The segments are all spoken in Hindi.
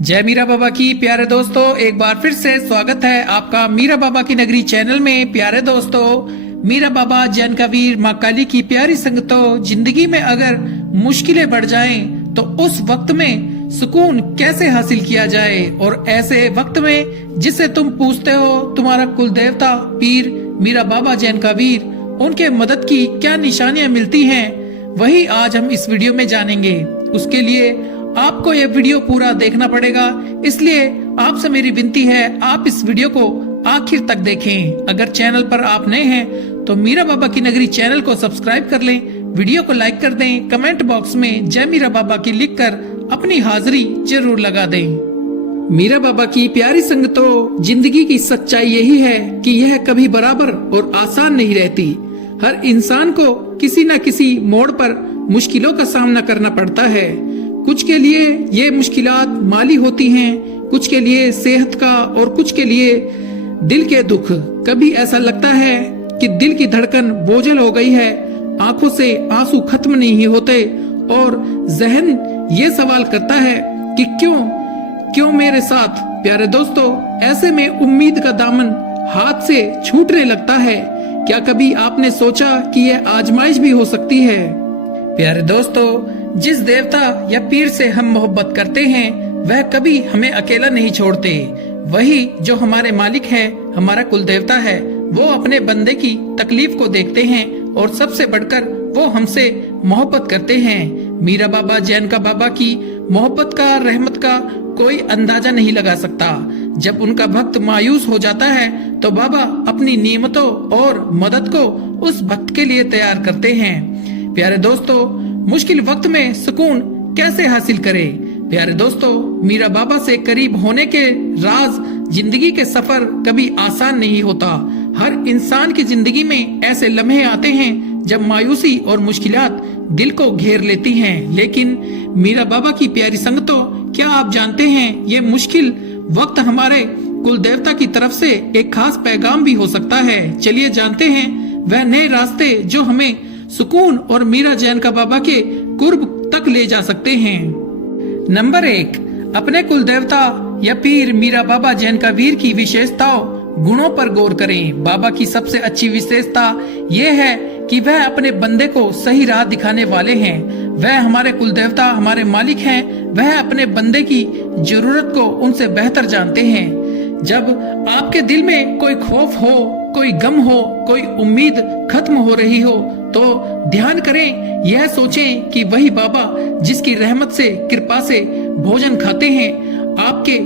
जय मीरा बाबा की। प्यारे दोस्तों, एक बार फिर से स्वागत है आपका मीरा बाबा की नगरी चैनल में। प्यारे दोस्तों, मीरा बाबा जैन का वीर माँ काली की प्यारी संगतों, जिंदगी में अगर मुश्किलें बढ़ जाएं तो उस वक्त में सुकून कैसे हासिल किया जाए, और ऐसे वक्त में जिसे तुम पूछते हो तुम्हारा कुल देवता पीर मीरा बाबा जैन का वीर, उनके मदद की क्या निशानियां मिलती हैं, वही आज हम इस वीडियो में जानेंगे। उसके लिए आपको यह वीडियो पूरा देखना पड़ेगा, इसलिए आपसे मेरी विनती है आप इस वीडियो को आखिर तक देखें। अगर चैनल पर आप नए हैं तो मीरा बाबा की नगरी चैनल को सब्सक्राइब कर लें, वीडियो को लाइक कर दें, कमेंट बॉक्स में जय मीरा बाबा की लिखकर अपनी हाजिरी जरूर लगा दें। मीरा बाबा की प्यारी संगतों, जिंदगी की सच्चाई यही है कि यह कभी बराबर और आसान नहीं रहती। हर इंसान को किसी न किसी मोड़ पर मुश्किलों का सामना करना पड़ता है। कुछ के लिए ये मुश्किलात माली होती हैं, कुछ के लिए सेहत का, और कुछ के लिए दिल के दुख। कभी ऐसा लगता है कि दिल की धड़कन बोझल हो गई है, आंखों से आंसू खत्म नहीं होते, और जहन ये सवाल करता है कि क्यों मेरे साथ। प्यारे दोस्तों, ऐसे में उम्मीद का दामन हाथ से छूटने लगता है। क्या कभी आपने सोचा कि यह आजमाइश भी हो सकती है? प्यारे दोस्तों, जिस देवता या पीर से हम मोहब्बत करते हैं वह कभी हमें अकेला नहीं छोड़ते। वही जो हमारे मालिक है, हमारा कुल देवता है, वो अपने बंदे की तकलीफ को देखते हैं और सबसे बढ़कर वो हमसे मोहब्बत करते हैं। मीरा बाबा जैन का बाबा की मोहब्बत का, रहमत का कोई अंदाजा नहीं लगा सकता। जब उनका भक्त मायूस हो जाता है तो बाबा अपनी नियमतों और मदद को उस भक्त के लिए तैयार करते हैं। प्यारे दोस्तों, मुश्किल वक्त में सुकून कैसे हासिल करें? प्यारे दोस्तों, मीरा बाबा से करीब होने के राज। जिंदगी के सफर कभी आसान नहीं होता। हर इंसान की जिंदगी में ऐसे लम्हे आते हैं जब मायूसी और मुश्किलात दिल को घेर लेती हैं। लेकिन मीरा बाबा की प्यारी संगतों, क्या आप जानते हैं ये मुश्किल वक्त हमारे कुल देवता की तरफ से एक खास पैगाम भी हो सकता है। चलिए जानते हैं वह नए रास्ते जो हमें सुकून और मीरा जैन का बाबा के कुर्ब तक ले जा सकते हैं। नंबर 1, अपने कुल देवता या पीर मीरा बाबा जैन का वीर की विशेषताओं, गुणों पर गौर करें। बाबा की सबसे अच्छी विशेषता यह है कि वह अपने बंदे को सही राह दिखाने वाले हैं। वह हमारे कुल देवता, हमारे मालिक हैं। वह अपने बंदे की जरूरत को उनसे बेहतर जानते हैं। जब आपके दिल में कोई खौफ हो, कोई गम हो, कोई उम्मीद खत्म हो रही हो, तो ध्यान करें, यह सोचें कि वही बाबा जिसकी रहमत से, कृपा से भोजन खाते हैं, आपके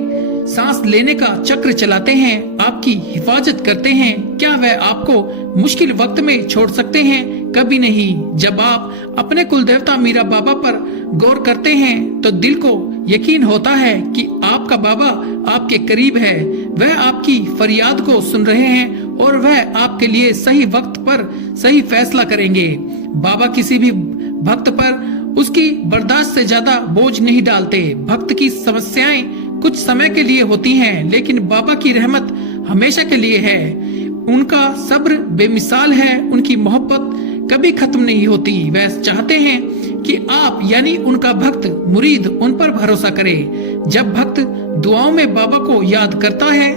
सांस लेने का चक्र चलाते हैं, आपकी हिफाजत करते हैं, क्या वह आपको मुश्किल वक्त में छोड़ सकते हैं? कभी नहीं। जब आप अपने कुल देवता मीरा बाबा पर गौर करते हैं तो दिल को यकीन होता है कि आपका बाबा आपके करीब है। वह आपकी फरियाद को सुन रहे हैं और वह आपके लिए सही वक्त पर सही फैसला करेंगे। बाबा किसी भी भक्त पर उसकी बर्दाश्त से ज्यादा बोझ नहीं डालते। भक्त की समस्याएं कुछ समय के लिए होती हैं, लेकिन बाबा की रहमत हमेशा के लिए है। उनका सब्र बेमिसाल है, उनकी मोहब्बत कभी खत्म नहीं होती। वह चाहते हैं कि आप यानी उनका भक्त मुरीद उन पर भरोसा करे। जब भक्त दुआओं में बाबा को याद करता है,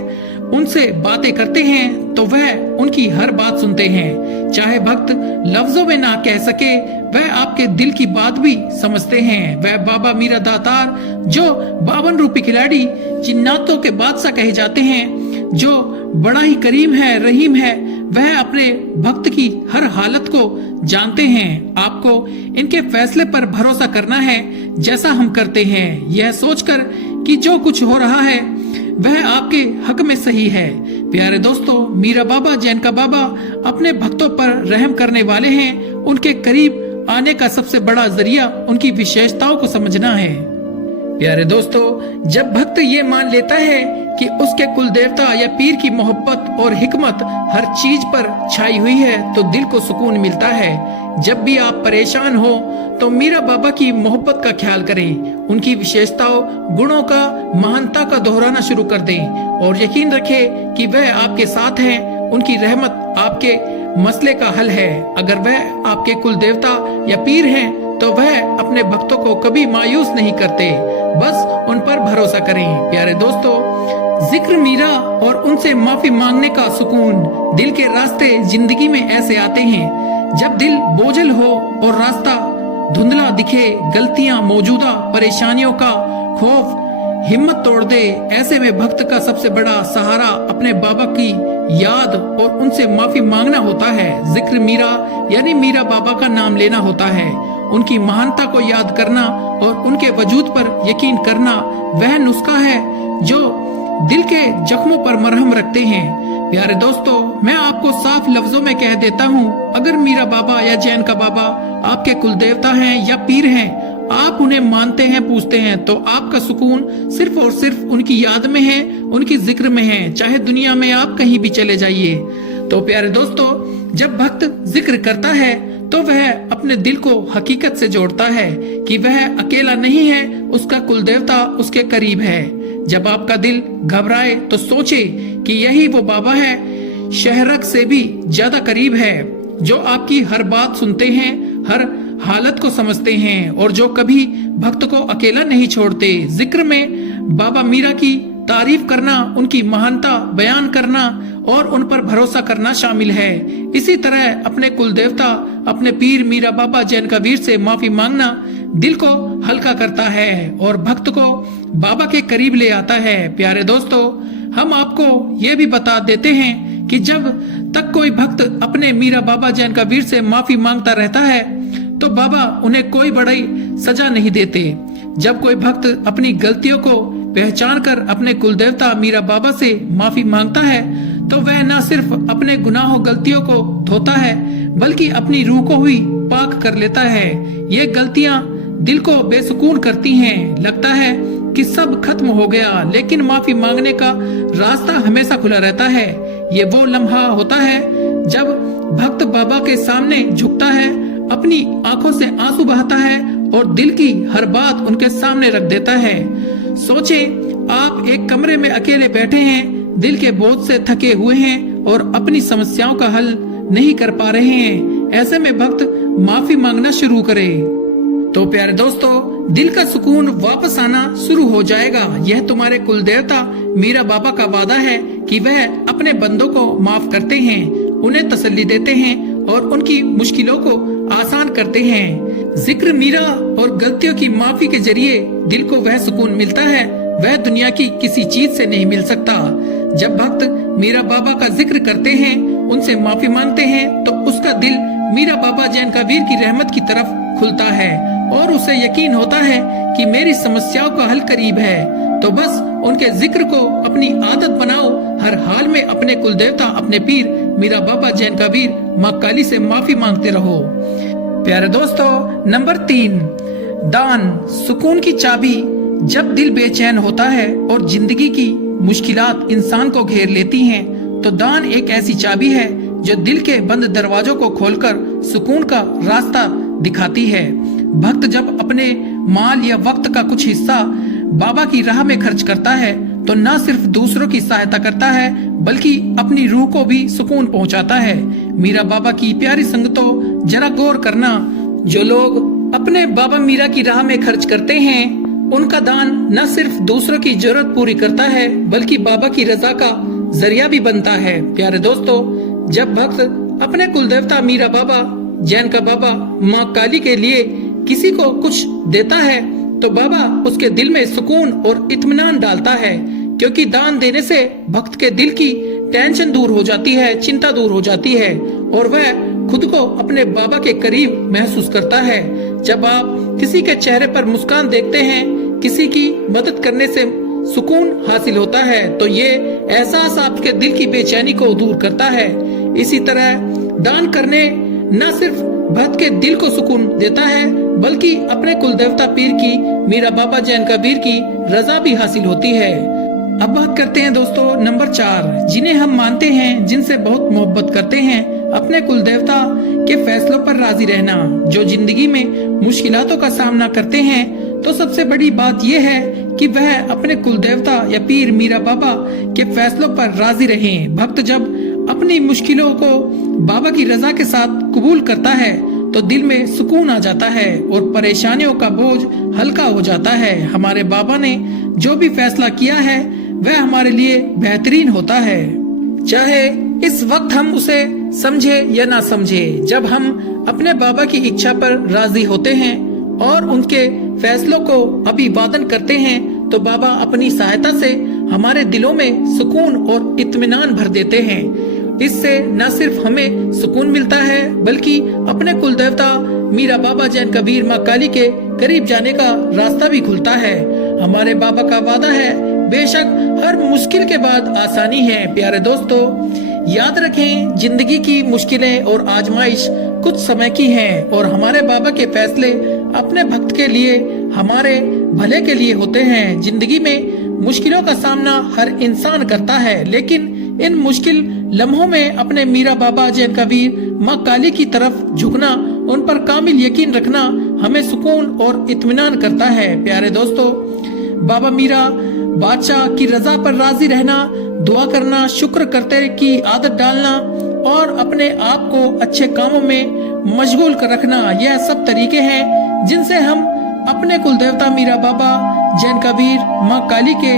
उनसे बातें करते हैं, तो वह उनकी हर बात सुनते हैं। चाहे भक्त लफ्जों में ना कह सके, वह आपके दिल की बात भी समझते हैं। वह बाबा मीरा दातार, जो 52 रूपी खिलाड़ी, जिन्नातों के बादशाह कहे जाते हैं, जो बड़ा ही करीम है, रहीम है, वह अपने भक्त की हर हालत को जानते हैं। आपको इनके फैसले पर भरोसा करना है, जैसा हम करते हैं, यह सोचकर कि जो कुछ हो रहा है वह आपके हक में सही है। प्यारे दोस्तों, मीरा बाबा जैन का बाबा अपने भक्तों पर रहम करने वाले हैं। उनके करीब आने का सबसे बड़ा जरिया उनकी विशेषताओं को समझना है। प्यारे दोस्तों, जब भक्त ये मान लेता है कि उसके कुल देवता या पीर की मोहब्बत और हिकमत हर चीज पर छाई हुई है, तो दिल को सुकून मिलता है। जब भी आप परेशान हो तो मीरा बाबा की मोहब्बत का ख्याल करें, उनकी विशेषताओं, गुणों का, महानता का दोहराना शुरू कर दें और यकीन रखें कि वह आपके साथ हैं। उनकी रहमत आपके मसले का हल है। अगर वह आपके कुल देवता या पीर हैं तो वह अपने भक्तों को कभी मायूस नहीं करते। बस उन पर भरोसा करें। प्यारे दोस्तों, जिक्र मीरा और उनसे माफी मांगने का सुकून। दिल के रास्ते जिंदगी में ऐसे आते हैं जब दिल बोझल हो और रास्ता धुंधला दिखे, गलतियां मौजूदा, परेशानियों का खौफ हिम्मत तोड़ दे। ऐसे में भक्त का सबसे बड़ा सहारा अपने बाबा की याद और उनसे माफी मांगना होता है। जिक्र मीरा यानी मीरा बाबा का नाम लेना होता है। उनकी महानता को याद करना और उनके वजूद पर यकीन करना वह नुस्खा है जो दिल के जख्मों पर मरहम रखते हैं। प्यारे दोस्तों, मैं आपको साफ लफ्जों में कह देता हूँ, अगर मीरा बाबा या जैन का बाबा आपके कुल देवता हैं या पीर हैं, आप उन्हें मानते हैं, पूछते हैं, तो आपका सुकून सिर्फ और सिर्फ उनकी याद में है, उनकी जिक्र में है, चाहे दुनिया में आप कहीं भी चले जाइए। तो प्यारे दोस्तों, जब भक्त जिक्र करता है तो वह अपने दिल को हकीकत से जोड़ता है कि वह अकेला नहीं है, उसका कुल देवता उसके करीब है। जब आपका दिल घबराए तो सोचे कि यही वो बाबा है, शहरक से भी ज्यादा करीब है, जो आपकी हर बात सुनते हैं, हर हालत को समझते हैं और जो कभी भक्त को अकेला नहीं छोड़ते। जिक्र में बाबा मीरा की तारीफ करना, उनकी महानता बयान करना और उन पर भरोसा करना शामिल है। इसी तरह अपने कुल देवता, अपने पीर मीरा बाबा जैन कबीर से माफी मांगना दिल को हल्का करता है और भक्त को बाबा के करीब ले आता है। प्यारे दोस्तों, हम आपको ये भी बता देते हैं कि जब तक कोई भक्त अपने मीरा बाबा जैन कबीर से माफी मांगता रहता है तो बाबा उन्हें कोई बड़ी सजा नहीं देते। जब कोई भक्त अपनी गलतियों को पहचान कर अपने कुलदेवता मीरा बाबा से माफी मांगता है तो वह न सिर्फ अपने गुनाहों गलतियों को धोता है बल्कि अपनी रूह को भी पाक कर लेता है। ये गलतियां दिल को बेसुकून करती हैं, लगता है कि सब खत्म हो गया, लेकिन माफी मांगने का रास्ता हमेशा खुला रहता है। ये वो लम्हा होता है जब भक्त बाबा के सामने झुकता है, अपनी आंखों से आंसू बहाता है और दिल की हर बात उनके सामने रख देता है। सोचे आप एक कमरे में अकेले बैठे हैं, दिल के बोझ से थके हुए हैं और अपनी समस्याओं का हल नहीं कर पा रहे हैं। ऐसे में भक्त माफी मांगना शुरू करे तो प्यारे दोस्तों, दिल का सुकून वापस आना शुरू हो जाएगा। यह तुम्हारे कुल देवता मीरा बाबा का वादा है कि वह अपने बंदों को माफ करते हैं, उन्हें तसल्ली देते हैं और उनकी मुश्किलों को आसान करते हैं। जिक्र मीरा और गलतियों की माफी के जरिए दिल को वह सुकून मिलता है वह दुनिया की किसी चीज से नहीं मिल सकता। जब भक्त मीरा बाबा का जिक्र करते हैं, उनसे माफी मांगते हैं तो उसका दिल मीरा बाबा जैन कबीर की रहमत की तरफ खुलता है और उसे यकीन होता है कि मेरी समस्याओं का हल करीब है। तो बस उनके जिक्र को अपनी आदत बनाओ, हर हाल में अपने कुलदेवता, अपने पीर मीरा बाबा जैन कबीर, माँ काली से माफी मांगते रहो। प्यारे दोस्तों, नंबर 3, दान सुकून की चाबी। जब दिल बेचैन होता है और जिंदगी की मुश्किलात इंसान को घेर लेती हैं, तो दान एक ऐसी चाबी है जो दिल के बंद दरवाजों को खोलकर सुकून का रास्ता दिखाती है। भक्त जब अपने माल या वक्त का कुछ हिस्सा बाबा की राह में खर्च करता है तो न सिर्फ दूसरों की सहायता करता है बल्कि अपनी रूह को भी सुकून पहुंचाता है। मीरा बाबा की प्यारी संगतों, जरा गौर करना, जो लोग अपने बाबा मीरा की राह में खर्च करते हैं उनका दान न सिर्फ दूसरों की जरूरत पूरी करता है बल्कि बाबा की रजा का जरिया भी बनता है। प्यारे दोस्तों, जब भक्त अपने कुलदेवता मीरा बाबा जैन का बाबा माँ काली के लिए किसी को कुछ देता है तो बाबा उसके दिल में सुकून और इत्मीनान डालता है, क्योंकि दान देने से भक्त के दिल की टेंशन दूर हो जाती है, चिंता दूर हो जाती है और वह खुद को अपने बाबा के करीब महसूस करता है। जब आप किसी के चेहरे पर मुस्कान देखते हैं, किसी की मदद करने से सुकून हासिल होता है तो ये एहसास आपके दिल की बेचैनी को दूर करता है। इसी तरह दान करने न सिर्फ भक्त के दिल को सुकून देता है बल्कि अपने कुलदेवता पीर की मीरा बाबा जैन कबीर की रजा भी हासिल होती है। अब बात करते हैं दोस्तों नंबर 4, जिन्हें हम मानते हैं, जिनसे बहुत मोहब्बत करते हैं, अपने कुलदेवता के फैसलों पर राजी रहना। जो जिंदगी में मुश्किलातों का सामना करते हैं तो सबसे बड़ी बात यह है कि वह अपने कुलदेवता या पीर मीरा बाबा के फैसलों पर राजी रहें। भक्त जब अपनी मुश्किलों को बाबा की रजा के साथ कबूल करता है तो दिल में सुकून आ जाता है और परेशानियों का बोझ हल्का हो जाता है। हमारे बाबा ने जो भी फैसला किया है वह हमारे लिए बेहतरीन होता है, चाहे इस वक्त हम उसे समझे या ना समझे। जब हम अपने बाबा की इच्छा पर राजी होते हैं और उनके फैसलों को अभिवादन करते हैं तो बाबा अपनी सहायता से हमारे दिलों में सुकून और इत्मीनान भर देते हैं। इससे न सिर्फ हमें सुकून मिलता है बल्कि अपने कुल देवता मीरा बाबा जैन कबीर माँ काली के करीब जाने का रास्ता भी खुलता है। हमारे बाबा का वादा है, बेशक हर मुश्किल के बाद आसानी है। प्यारे दोस्तों, याद रखें, जिंदगी की मुश्किलें और आजमाइश कुछ समय की हैं और हमारे बाबा के फैसले अपने भक्त के लिए, हमारे भले के लिए होते हैं। जिंदगी में मुश्किलों का सामना हर इंसान करता है, लेकिन इन मुश्किल लम्हों में अपने मीरा बाबा जैन कबीर माँ काली की तरफ झुकना, उन पर कामिल यकीन रखना हमें सुकून और इत्मीनान करता है। प्यारे दोस्तों, बाबा मीरा बादशाह की रजा पर राजी रहना, दुआ करना, शुक्र करते की आदत डालना और अपने आप को अच्छे कामों में मशगूल कर रखना, यह सब तरीके हैं जिनसे हम अपने कुल देवता मीरा बाबा जैन कबीर माँ काली के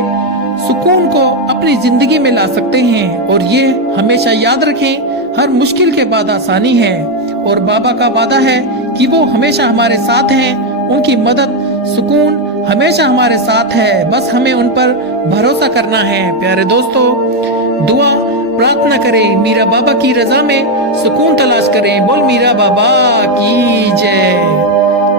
सुकून को अपनी जिंदगी में ला सकते हैं। और ये हमेशा याद रखें, हर मुश्किल के बाद आसानी है और बाबा का वादा है कि वो हमेशा हमारे साथ हैं। उनकी मदद, सुकून हमेशा हमारे साथ है, बस हमें उन पर भरोसा करना है। प्यारे दोस्तों, दुआ प्रार्थना करें, मीरा बाबा की रजा में सुकून तलाश करें। बोल मीरा बाबा की जय।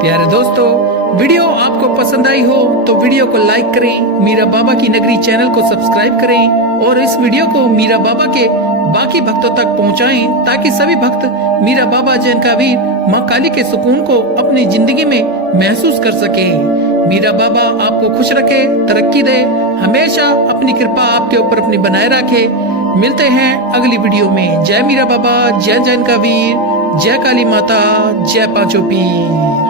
प्यारे दोस्तों, वीडियो आपको पसंद आई हो तो वीडियो को लाइक करें, मीरा बाबा की नगरी चैनल को सब्सक्राइब करें और इस वीडियो को मीरा बाबा के बाकी भक्तों तक पहुंचाएं ताकि सभी भक्त मीरा बाबा जैन कबीर माँ काली के सुकून को अपनी जिंदगी में महसूस कर सकें। मीरा बाबा आपको खुश रखे, तरक्की दे, हमेशा अपनी कृपा आपके ऊपर अपनी बनाए रखे। मिलते हैं अगली वीडियो में। जय मीरा बाबा, जय जैन कबीर, जय काली माता, जय पांचों पीर।